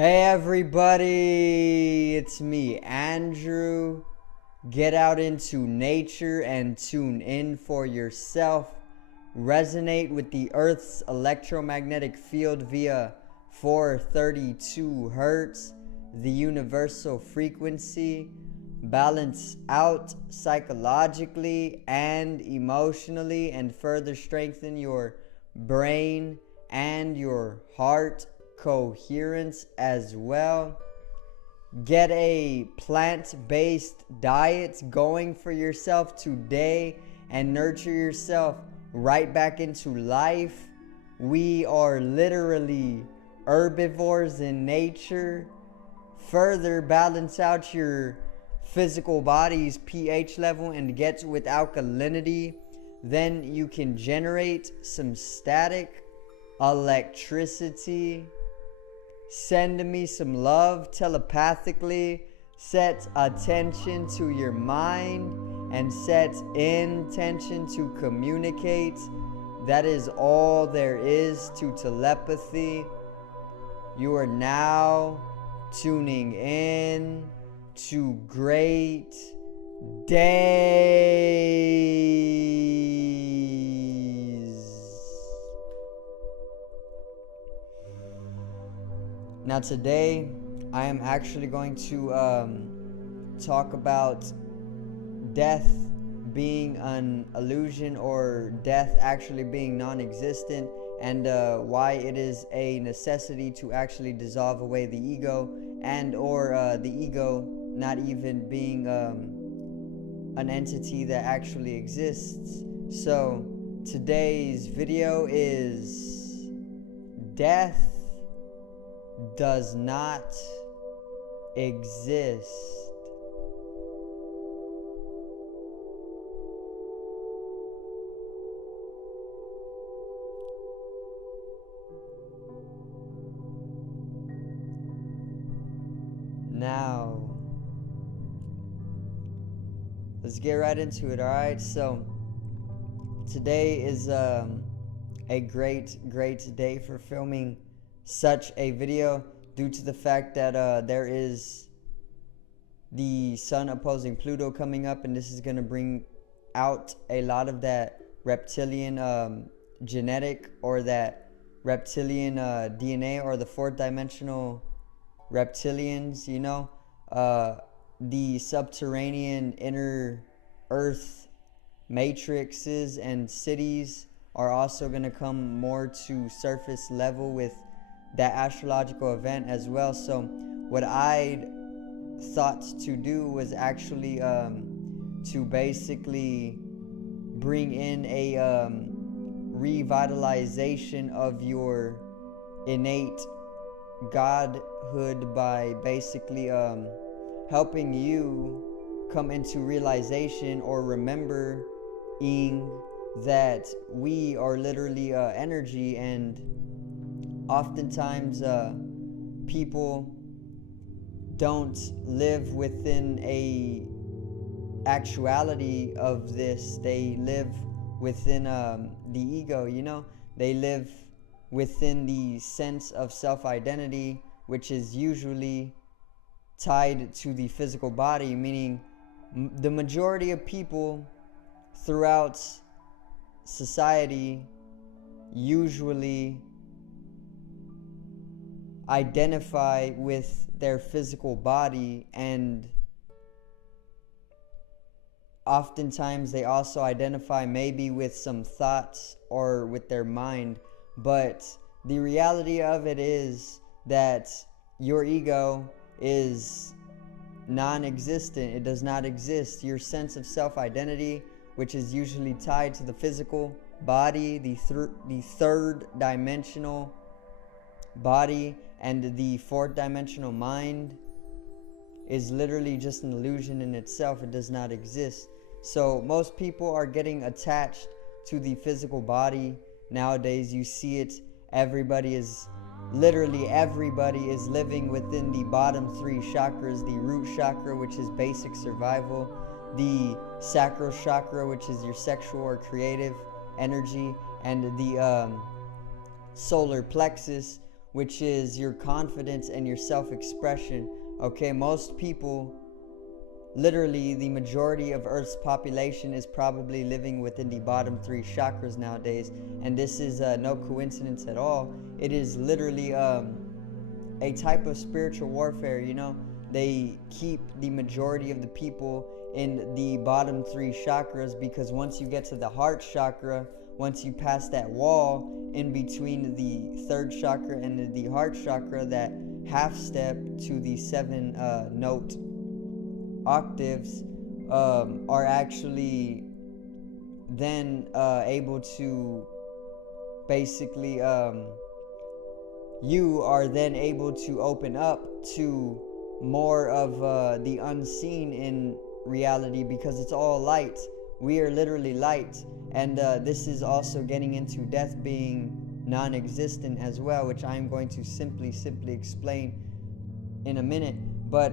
Hey everybody, it's me, Andrew. Get out into nature and tune in for yourself. Resonate with the Earth's electromagnetic field via 432 Hertz, the universal frequency. Balance out psychologically and emotionally, and further strengthen your brain and your heart coherence as well. Get a plant-based diet going for yourself today and nurture yourself right back into life. We are literally herbivores in nature. Further balance out your physical body's pH level and get with alkalinity. Then you can generate some static electricity. Send me some love telepathically. Set attention to your mind and set intention to communicate. That is all there is to telepathy. You are now tuning in to great days. Now today I am actually going to talk about death being an illusion, or death actually being non-existent, and why it is a necessity to actually dissolve away the ego, and or the ego not even being an entity that actually exists. So today's video is death does not exist. Now, let's get right into it, alright? So, today is a great day for filming such a video, due to the fact that there is the sun opposing Pluto coming up, and this is going to bring out a lot of that reptilian genetic, or that reptilian DNA, or the fourth dimensional reptilians, the subterranean inner earth matrices and cities are also going to come more to surface level with that astrological event as well. So what I thought to do was actually to basically bring in a revitalization of your innate godhood by basically helping you come into realization or remembering that we are literally energy, and oftentimes people don't live within a actuality of this. They live within the ego, they live within the sense of self-identity, which is usually tied to the physical body, meaning the majority of people throughout society usually identify with their physical body, and oftentimes they also identify maybe with some thoughts or with their mind. But the reality of it is that your ego is non-existent. It does not exist. Your sense of self-identity, which is usually tied to the physical body, the third dimensional body, and the fourth dimensional mind, is literally just an illusion in itself. It does not exist. So most people are getting attached to the physical body nowadays. You see it. Everybody is living within the bottom three chakras: the root chakra, which is basic survival; the sacral chakra, which is your sexual or creative energy; and the solar plexus, which is your confidence and your self-expression. Okay, most people, literally the majority of Earth's population, is probably living within the bottom three chakras nowadays, and this is no coincidence at all. It is literally a type of spiritual warfare. They keep the majority of the people in the bottom three chakras, because once you get to the heart chakra, once you pass that wall in between the third chakra and the heart chakra, that half step to the 7 note octaves, are actually then able to basically you are then able to open up to more of the unseen in reality, because it's all light. We are literally light, and this is also getting into death being non-existent as well, which I'm going to simply explain in a minute. But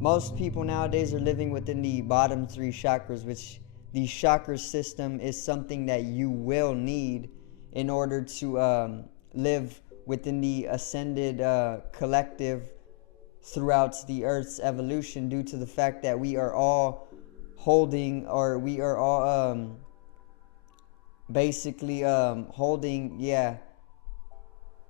most people nowadays are living within the bottom three chakras, which the chakra system is something that you will need in order to live within the ascended collective throughout the Earth's evolution, due to the fact that we are all holding, or we are all basically holding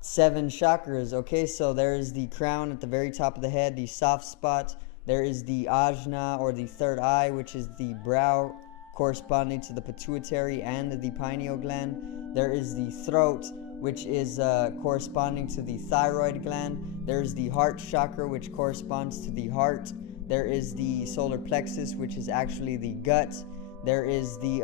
7 chakras. Okay, so there is the crown at the very top of the head, the soft spot. There is the ajna, or the third eye, which is the brow, corresponding to the pituitary and the pineal gland. There is the throat, which is corresponding to the thyroid gland. There's the heart chakra, which corresponds to the heart. There is the solar plexus, which is actually the gut. There is the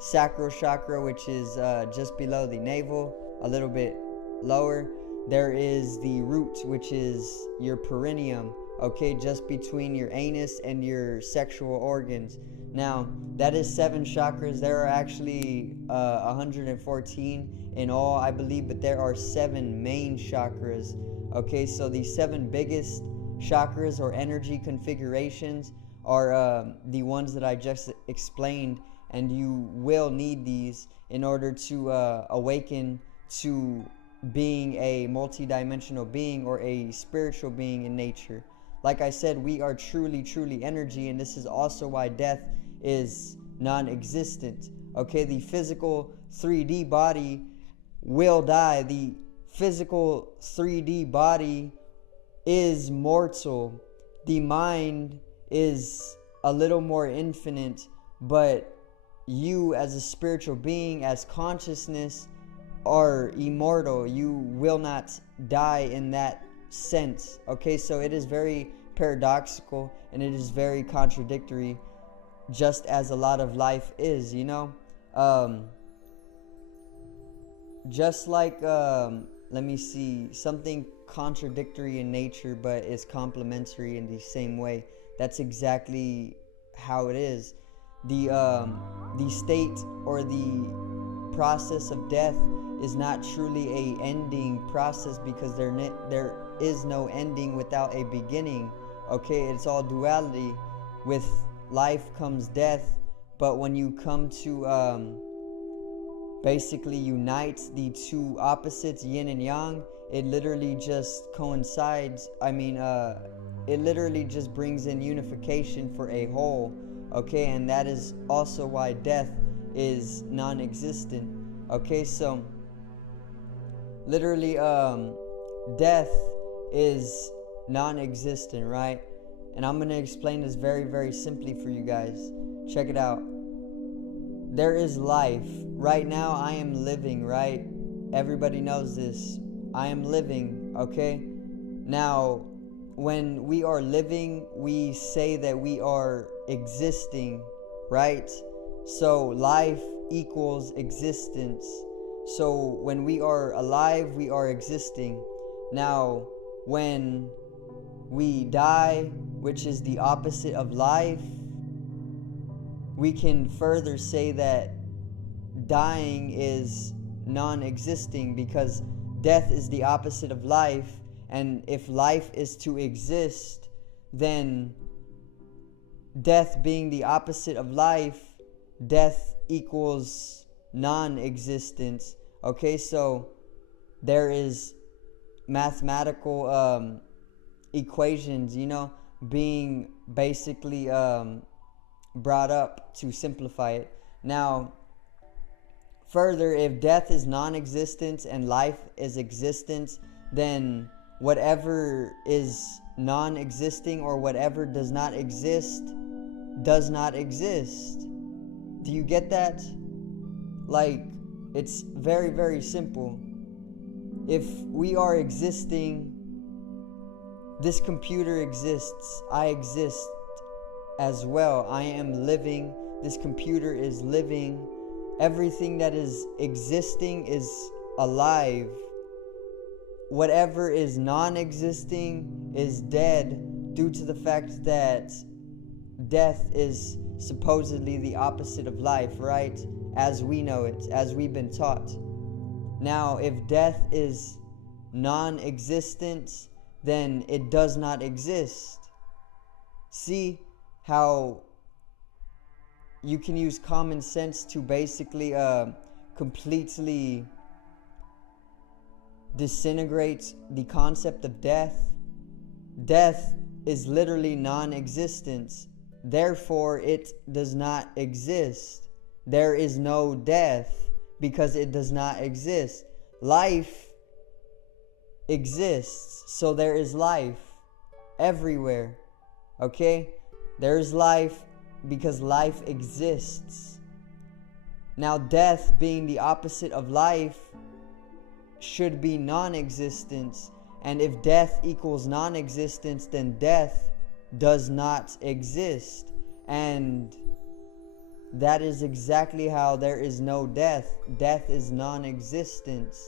sacral chakra, which is just below the navel, a little bit lower. There is the root, which is your perineum, okay, just between your anus and your sexual organs. Now, that is 7 chakras. There are actually 114 in all, I believe, but there are 7 main chakras. Okay, so the 7 biggest chakras or energy configurations are the ones that I just explained, and you will need these in order to awaken to being a multidimensional being, or a spiritual being in nature. Like I said, we are truly energy, and this is also why death is non-existent. Okay, the physical 3D body will die. The physical 3D body is mortal. The mind is a little more infinite, but you as a spiritual being, as consciousness, are immortal. You will not die in that sense. Okay, so it is very paradoxical, and it is very contradictory, just as a lot of life is, just like let me see, something contradictory in nature but is complementary in the same way. That's exactly how it is. The state or the process of death is not truly a ending process, because there is no ending without a beginning. Okay, it's all duality. With life comes death, but when you come to basically unite the two opposites, yin and yang, it literally just coincides. It literally just brings in unification for a whole. Okay, and that is also why death is non-existent. Okay, so literally death is non-existent, right? And I'm going to explain this very simply for you guys. Check it out. There is life. Right now I am living, right? Everybody knows this. I am living, okay? Now, when we are living, we say that we are existing, right? So life equals existence. So when we are alive, we are existing. Now, when we die, which is the opposite of life, we can further say that dying is non-existing, because death is the opposite of life. And if life is to exist, then death being the opposite of life, death equals non-existence. Okay, so there is mathematical equations, being basically brought up to simplify it. Now, further, if death is non-existence and life is existence, then whatever is non-existing or whatever does not exist does not exist. Do you get that? Like, it's very, very simple. If we are existing, this computer exists, I exist as well. I am living, this computer is living. Everything that is existing is alive. Whatever is non-existing is dead, due to the fact that death is supposedly the opposite of life, right? As we know it, as we've been taught. Now, if death is non-existence, then it does not exist. See how you can use common sense to basically completely disintegrate the concept of death. Death is literally non-existence. Therefore, it does not exist. There is no death because it does not exist. Life exists, so there is life everywhere. Okay? There is life because life exists. Now, death being the opposite of life should be non-existence. And if death equals non-existence, then death does not exist. And that is exactly how there is no death. Death is non-existence.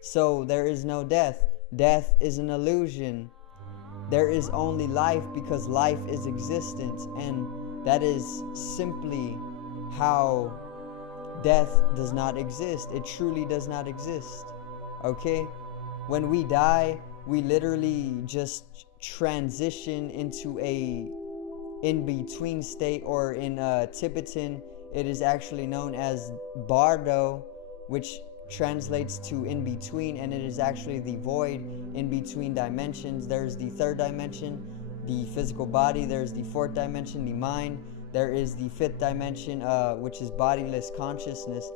So there is no death. Death is an illusion. There is only life because life is existence. And that is simply how death does not exist. It truly does not exist. Okay? When we die, we literally just transition into a in-between state, or in Tibetan, it is actually known as bardo, which translates to in-between, and it is actually the void in between dimensions. There's the third dimension, the physical body. There's the fourth dimension, the mind. There is the fifth dimension, which is bodiless consciousness.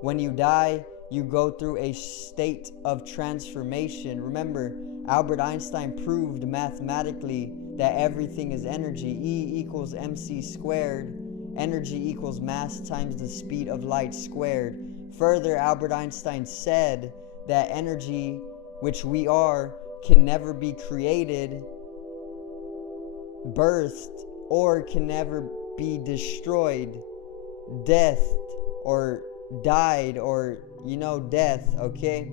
When you die, you go through a state of transformation. Remember, Albert Einstein proved mathematically that everything is energy. E equals mc squared. Energy equals mass times the speed of light squared. Further, Albert Einstein said that energy, which we are, can never be created, birthed, or can never be destroyed, death, or died, or death. Okay,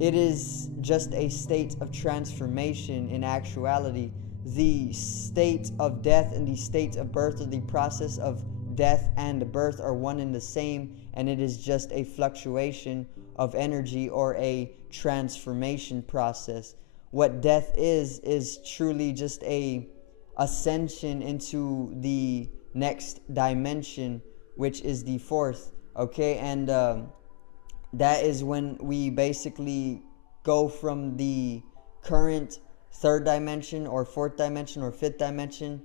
it is just a state of transformation. In actuality, the state of death and the state of birth, or the process of death and birth, are one and the same, and it is just a fluctuation of energy or a transformation process. What death is truly just a ascension into the next dimension, which is the fourth. Okay, and that is when we basically go from the current third dimension or fourth dimension or fifth dimension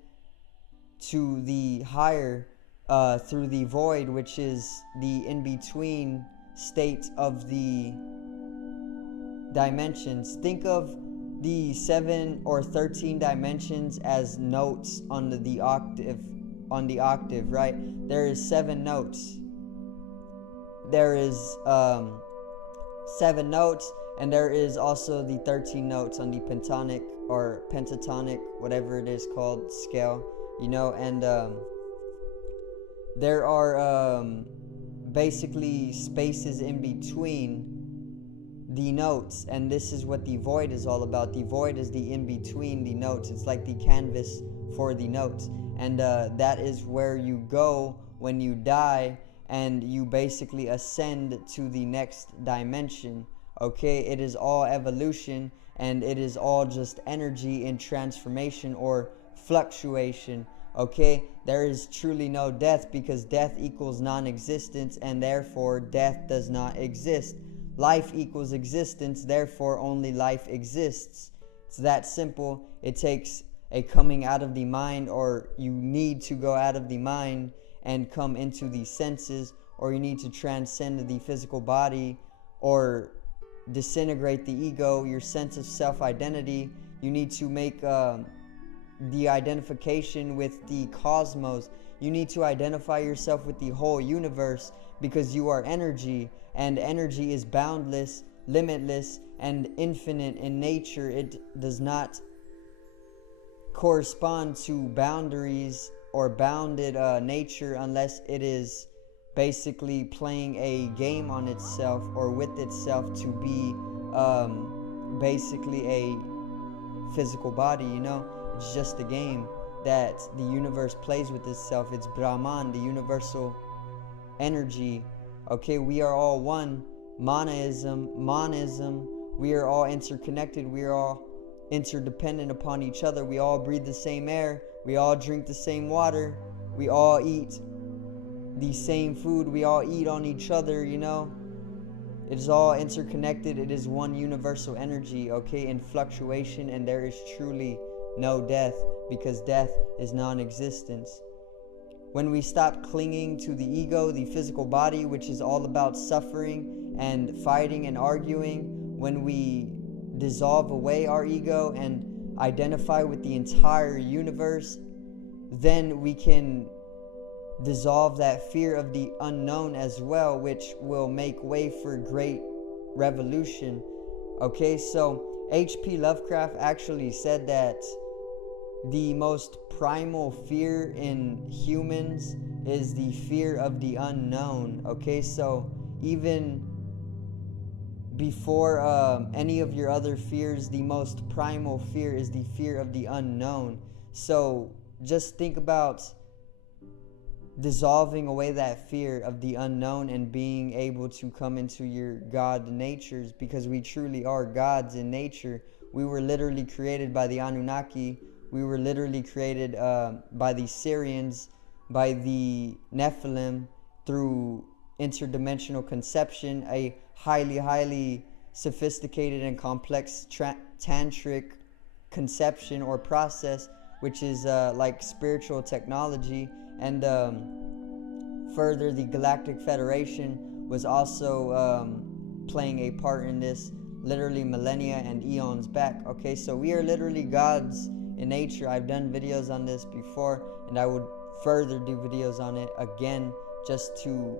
to the higher through the void, which is the in-between state of the dimensions. Think of the 7 or 13 dimensions as notes on the octave, right? There is 7 notes. There is 7 notes, and there is also the 13 notes on the pentatonic or pentatonic, whatever it is called, scale, and there are basically spaces in between the notes, and this is what the void is all about. The void is the in between the notes. It's like the canvas for the notes, and that is where you go when you die, and you basically ascend to the next dimension. Okay, it is all evolution, and it is all just energy in transformation or fluctuation. Okay, there is truly no death because death equals non-existence, and therefore death does not exist. life equals existence, therefore only life exists. It's that simple. It takes a coming out of the mind, or you need to go out of the mind and come into the senses, or you need to transcend the physical body or disintegrate the ego, your sense of self-identity. You need to make the identification with the cosmos. You need to identify yourself with the whole universe, because you are energy, and energy is boundless, limitless, and infinite in nature. It does not correspond to boundaries or bounded nature unless it is basically playing a game on itself or with itself to be basically a physical body, you know. It's just a game that the universe plays with itself. It's Brahman, the universal energy. Okay, we are all one. Monism. We are all interconnected. We are all interdependent upon each other. We all breathe the same air. We all drink the same water. We all eat the same food. We all eat on each other, you know. It is all interconnected. It is one universal energy, okay, in fluctuation, and there is truly no death, because death is non-existence. When we stop clinging to the ego, the physical body, which is all about suffering and fighting and arguing, when we dissolve away our ego and identify with the entire universe, then we can dissolve that fear of the unknown as well, which will make way for great revolution. Okay, so H.P. Lovecraft actually said that the most primal fear in humans is the fear of the unknown. Okay, so even before any of your other fears, the most primal fear is the fear of the unknown. So just think about dissolving away that fear of the unknown and being able to come into your God natures, because we truly are gods in nature. We were literally created by the Anunnaki. We were literally created by the Syrians, by the Nephilim, through interdimensional conception, a highly sophisticated and complex tantric conception or process, which is like spiritual technology. And further, the Galactic Federation was also playing a part in this, literally millennia and eons back. Okay, so we are literally gods in nature. I've done videos on this before, and I would further do videos on it again, just to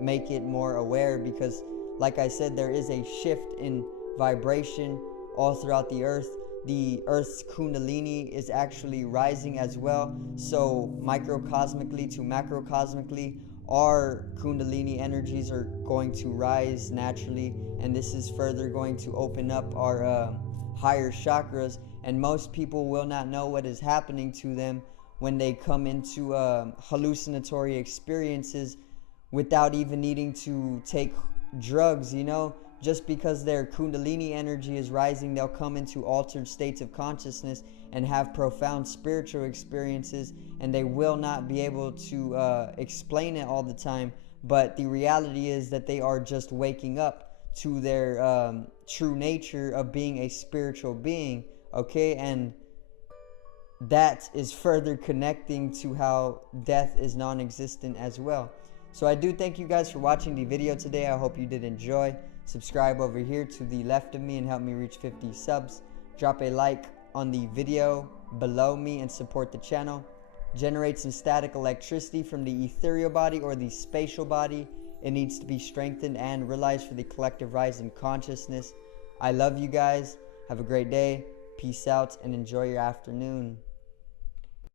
make it more aware, because like I said, there is a shift in vibration all throughout the earth. The earth's kundalini is actually rising as well. So microcosmically to macrocosmically, our kundalini energies are going to rise naturally, and this is further going to open up our higher chakras. And most people will not know what is happening to them when they come into hallucinatory experiences without even needing to take drugs, you know. Just because their kundalini energy is rising, they'll come into altered states of consciousness and have profound spiritual experiences, and they will not be able to explain it all the time. But the reality is that they are just waking up to their true nature of being a spiritual being, okay? And that is further connecting to how death is non-existent as well. So I do thank you guys for watching the video today. I hope you did enjoy. Subscribe over here to the left of me and help me reach 50 subs. Drop a like on the video below me and support the channel. Generate some static electricity from the ethereal body or the spatial body. It needs to be strengthened and realized for the collective rise in consciousness. I love you guys. Have a great day. Peace out and enjoy your afternoon.